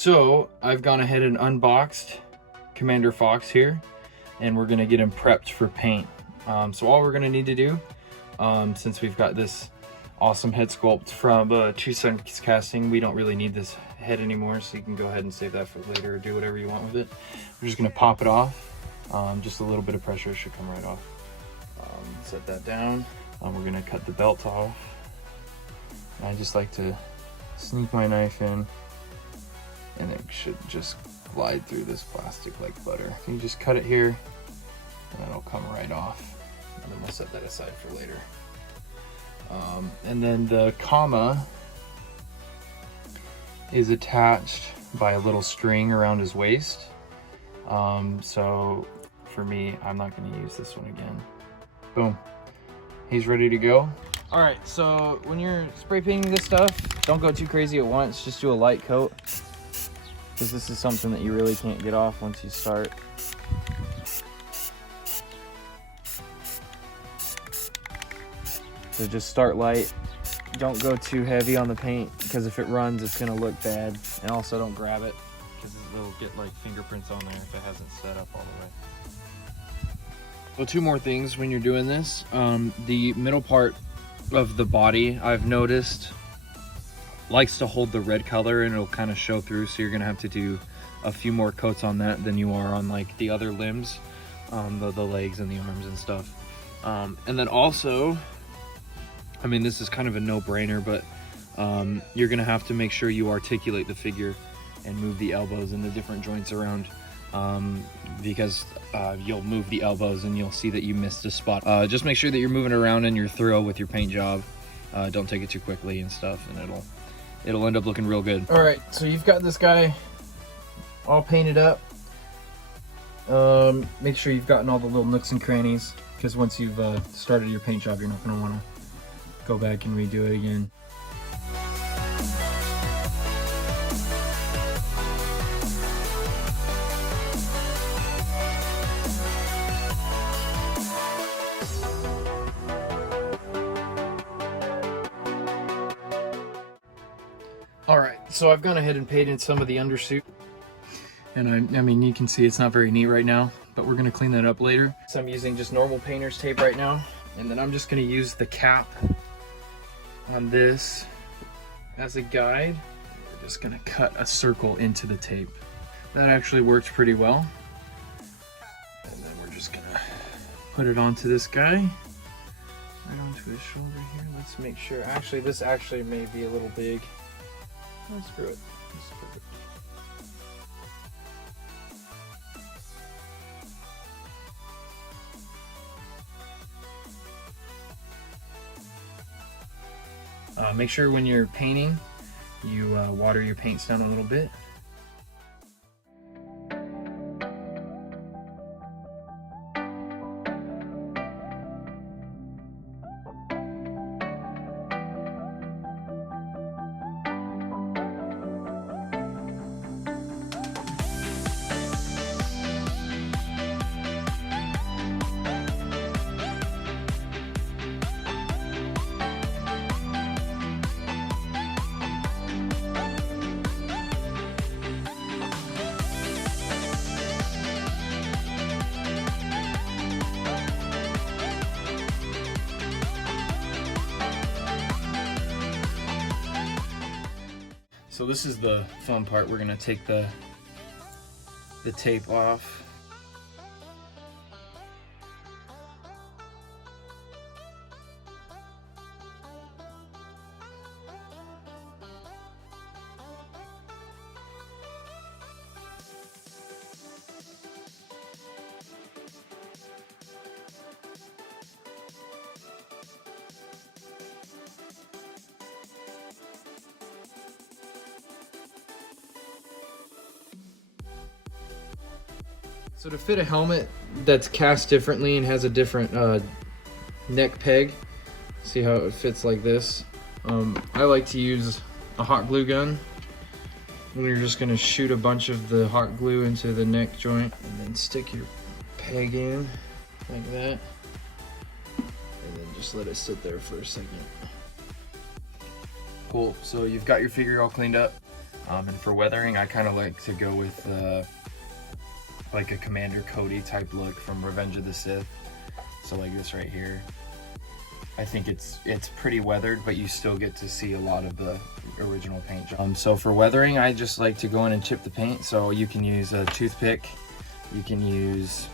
So I've gone ahead and unboxed Commander Faie here, and we're gonna get him prepped for paint. So all we're gonna need to do, since we've got this awesome head sculpt from Toothpicks casting, we don't really need this head anymore, so you can go ahead and save that for later or do whatever you want with it. We're just gonna pop it off. Just a little bit of pressure should come right off. Set that down. We're gonna cut the belt off. And I just like to sneak my knife in, and it should just glide through this plastic like butter. So you just cut it here, and it'll come right off. And then we'll set that aside for later. And then the comma is attached by a little string around his waist. So for me, I'm not going to use this one again. Boom. He's ready to go. All right, so when you're spray painting this stuff, don't go too crazy at once. Just do a light coat, because this is something that you really can't get off once you start. So just start light. Don't go too heavy on the paint, because if it runs, it's gonna look bad. And also don't grab it, because it'll get like fingerprints on there if it hasn't set up all the way. So two more things when you're doing this. The middle part of the body, I've noticed, likes to hold the red color, and it'll kind of show through, so you're gonna have to do a few more coats on that than you are on like the other limbs, the legs and the arms and stuff. And then also, I mean, this is kind of a no-brainer, but you're gonna have to make sure you articulate the figure and move the elbows and the different joints around, because you'll move the elbows and you'll see that you missed a spot. Just make sure that you're moving around and you're thorough with your paint job. Don't take it too quickly and stuff, and it'll end up looking real good. All right, so you've got this guy all painted up. Make sure you've gotten all the little nooks and crannies, because once you've started your paint job, you're not going to want to go back and redo it again. Alright, so I've gone ahead and painted some of the undersuit, and I mean, you can see it's not very neat right now, but we're going to clean that up later. So I'm using just normal painter's tape right now, and then I'm just going to use the cap on this as a guide. We're just going to cut a circle into the tape. That actually worked pretty well. And then we're just going to put it onto this guy, right onto his shoulder here. Let's make sure, actually this actually may be a little big. Oh, screw it. Make sure when you're painting, you water your paints down a little bit. So this is the fun part. We're gonna take the tape off. So to fit a helmet that's cast differently and has a different neck peg, see how it fits like this? I like to use a hot glue gun. And you're just gonna shoot a bunch of the hot glue into the neck joint and then stick your peg in like that. And then just let it sit there for a second. Cool, so you've got your figure all cleaned up. And for weathering, I kind of like to go with like a Commander Cody type look from Revenge of the Sith. So like this right here. I think it's pretty weathered, but you still get to see a lot of the original paint job. So for weathering, I just like to go in and chip the paint. So you can use a toothpick, you can use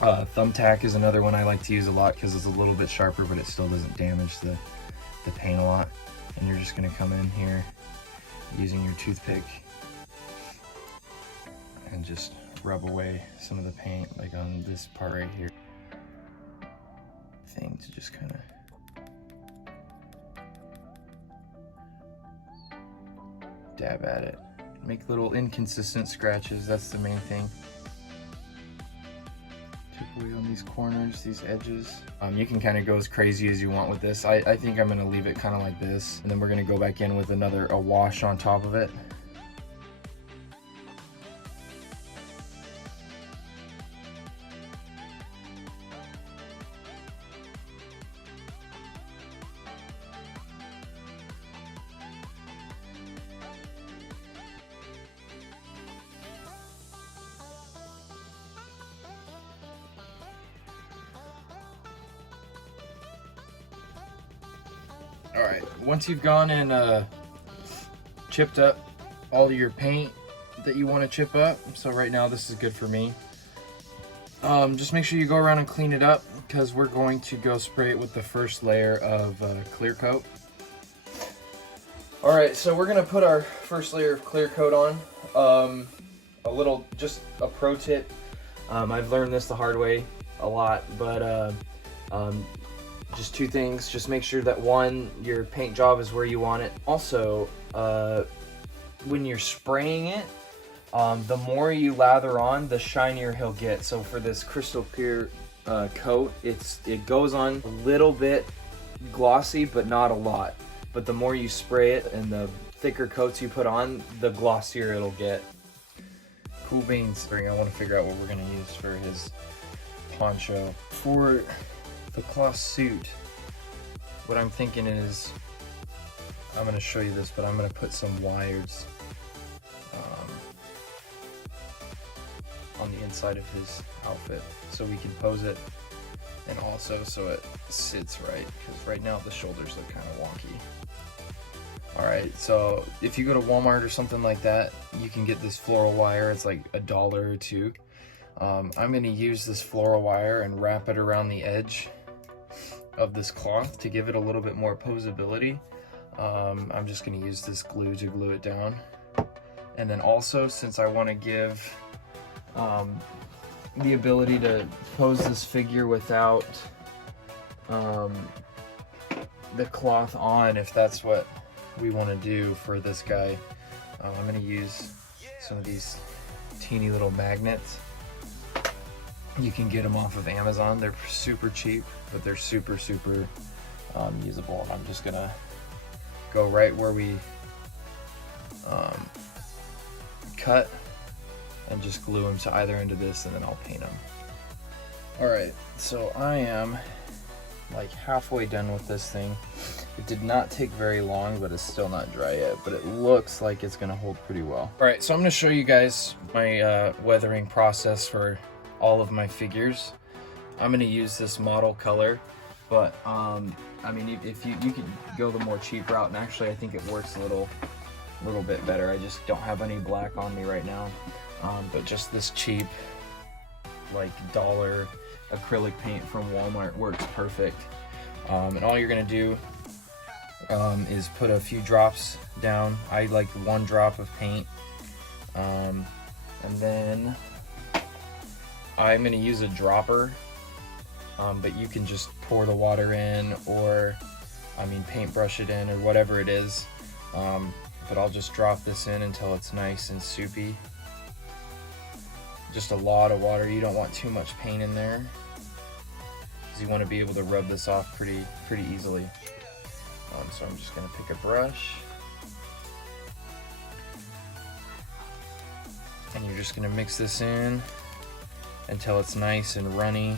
thumbtack is another one I like to use a lot because it's a little bit sharper, but it still doesn't damage the paint a lot. And you're just gonna come in here using your toothpick and just rub away some of the paint, like on this part right here. Thing to just kind of dab at it. Make little inconsistent scratches, that's the main thing. Take away on these corners, these edges. You can kind of go as crazy as you want with this. I think I'm gonna leave it kind of like this, and then we're gonna go back in with a wash on top of it. All right, once you've gone and chipped up all your paint that you want to chip up, so right now this is good for me. Just make sure you go around and clean it up because we're going to go spray it with the first layer of clear coat. All right, so we're gonna put our first layer of clear coat on. Just a pro tip. I've learned this the hard way a lot, but just two things. Just make sure that one, your paint job is where you want it. Also, when you're spraying it, the more you lather on, the shinier he'll get. So for this crystal clear coat, it goes on a little bit glossy, but not a lot. But the more you spray it and the thicker coats you put on, the glossier it'll get. Cool beans. I want to figure out what we're gonna use for his poncho. For the cloth suit, what I'm thinking is, I'm going to show you this, but I'm going to put some wires on the inside of his outfit so we can pose it, and also so it sits right, because right now the shoulders look kind of wonky. Alright, so if you go to Walmart or something like that, you can get this floral wire. It's like $1 or $2. I'm going to use this floral wire and wrap it around the edge of this cloth to give it a little bit more posability. I'm just going to use this glue to glue it down. And then also, since I want to give the ability to pose this figure without the cloth on, if that's what we want to do for this guy, I'm going to use some of these teeny little magnets. You can get them off of Amazon. They're super cheap, but they're super usable. And I'm just gonna go right where we cut and just glue them to either end of this, and then I'll paint them. All right, so I am like halfway done with this thing. It did not take very long, but it's still not dry yet, but it looks like it's gonna hold pretty well. All right, so I'm gonna show you guys my weathering process for all of my figures. I'm going to use this model color, but I mean, if you could go the more cheap route, and actually I think it works a little bit better. I just don't have any black on me right now, but just this cheap like $1 acrylic paint from Walmart works perfect. And all you're going to do is put a few drops down. I like 1 drop of paint, and then I'm going to use a dropper, but you can just pour the water in, or paintbrush it in, or whatever it is. But I'll just drop this in until it's nice and soupy. Just a lot of water. You don't want too much paint in there, because you want to be able to rub this off pretty easily. So I'm just going to pick a brush, and you're just going to mix this in until it's nice and runny.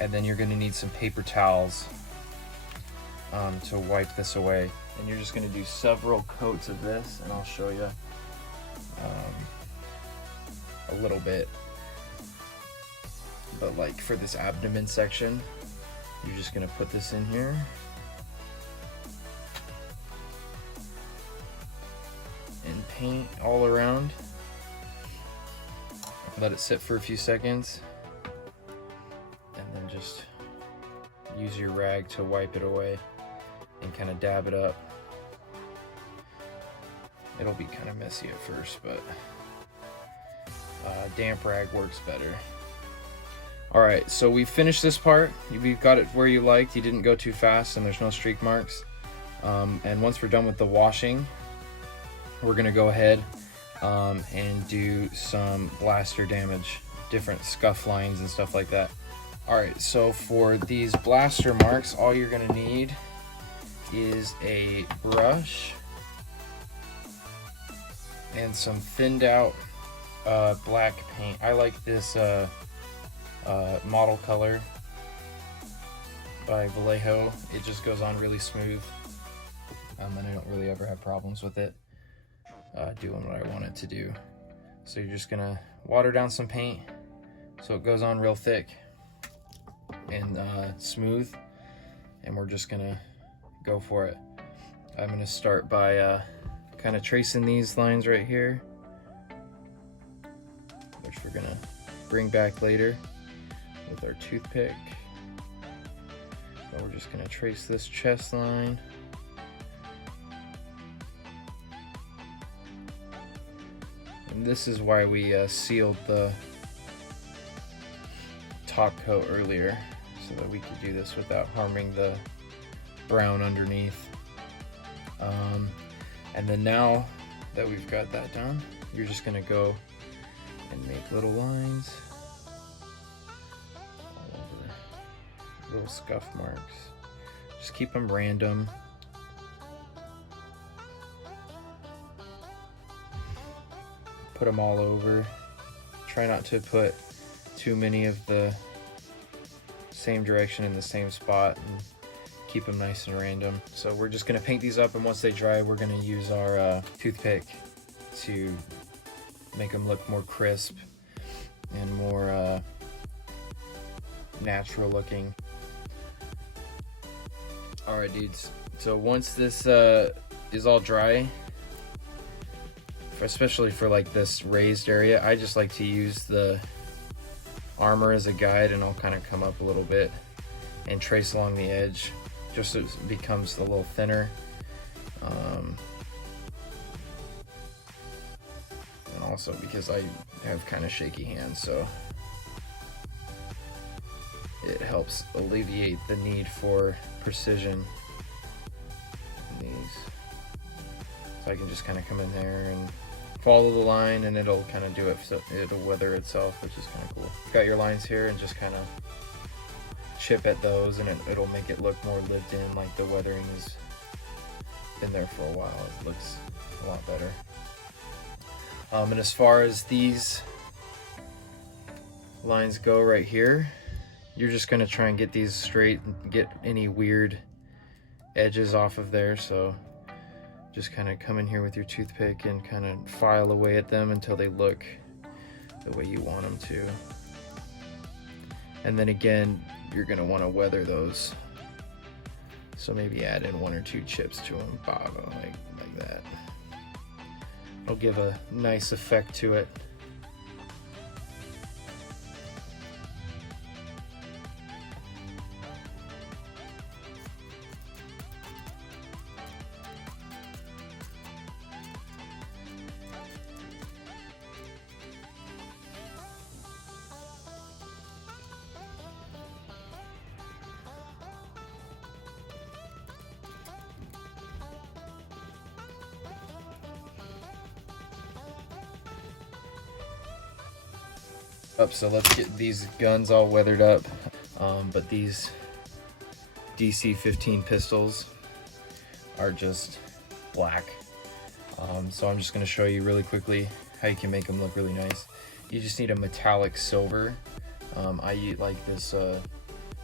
And then you're going to need some paper towels to wipe this away. And you're just going to do several coats of this, and I'll show you a little bit. But like for this abdomen section, you're just going to put this in here. And paint all around. Let it sit for a few seconds. And then just use your rag to wipe it away and kind of dab it up. It'll be kind of messy at first, but damp rag works better. Alright, so we finished this part. We've got it where you liked. You didn't go too fast and there's no streak marks. And once we're done with the washing, we're going to go ahead and do some blaster damage, different scuff lines and stuff like that. Alright, so for these blaster marks, all you're going to need is a brush and some thinned out black paint. I like this model color by Vallejo. It just goes on really smooth, and I don't really ever have problems with it doing what I want it to do. So you're just gonna water down some paint so it goes on real thick and smooth, and we're just gonna go for it. I'm gonna start by kind of tracing these lines right here, which we're gonna bring back later with our toothpick. So we're just gonna trace this chest line. And this is why we sealed the top coat earlier, so that we could do this without harming the brown underneath. And then now that we've got that done, you're just gonna go and make little lines all over, little scuff marks. Just keep them random. Put them all over. Try not to put too many of the same direction in the same spot, and keep them nice and random. So we're just gonna paint these up, and once they dry, we're gonna use our toothpick to make them look more crisp and more natural looking. All right, dudes. So once this is all dry, especially for like this raised area, I just like to use the armor as a guide, and I'll kind of come up a little bit and trace along the edge, just so it becomes a little thinner. And also because I have kind of shaky hands, so it helps alleviate the need for precision in these. So I can just kind of come in there and follow the line, and it'll kind of do it, so it'll weather itself, which is kind of cool. Got your lines here, and just kind of chip at those, and it'll make it look more lived in, like the weathering has been there for a while. It looks a lot better. And as far as these lines go right here, you're just going to try and get these straight and get any weird edges off of there. So just kind of come in here with your toothpick and kind of file away at them until they look the way you want them to. And then again, you're going to want to weather those. So maybe add in 1 or 2 chips to them, like that. It'll give a nice effect to it. So let's get these guns all weathered up. But these DC-15 pistols are just black. So I'm just going to show you really quickly how you can make them look really nice. You just need a metallic silver. I like this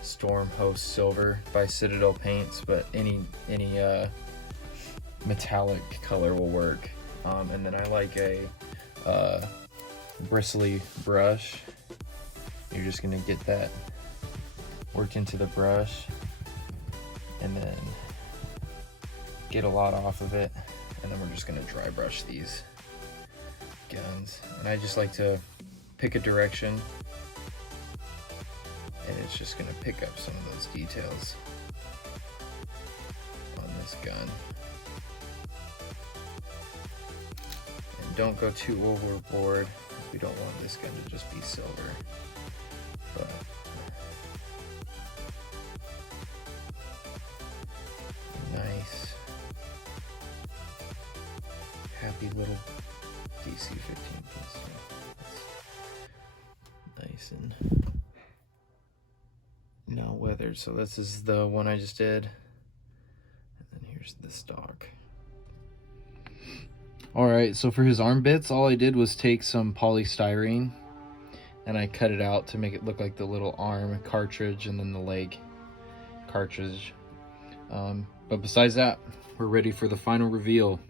Storm Host Silver by Citadel Paints, but any metallic color will work. And then I like a bristly brush. You're just gonna get that worked into the brush and then get a lot off of it, and then we're just gonna dry brush these guns. And I just like to pick a direction, and it's just gonna pick up some of those details on this gun. And don't go too overboard, because we don't want this gun to just be silver. But nice, happy little DC-15 pistol. Nice and not weathered. So this is the one I just did, and then here's the stock. All right, so for his arm bits, all I did was take some polystyrene and I cut it out to make it look like the little arm cartridge and then the leg cartridge. But besides that, we're ready for the final reveal.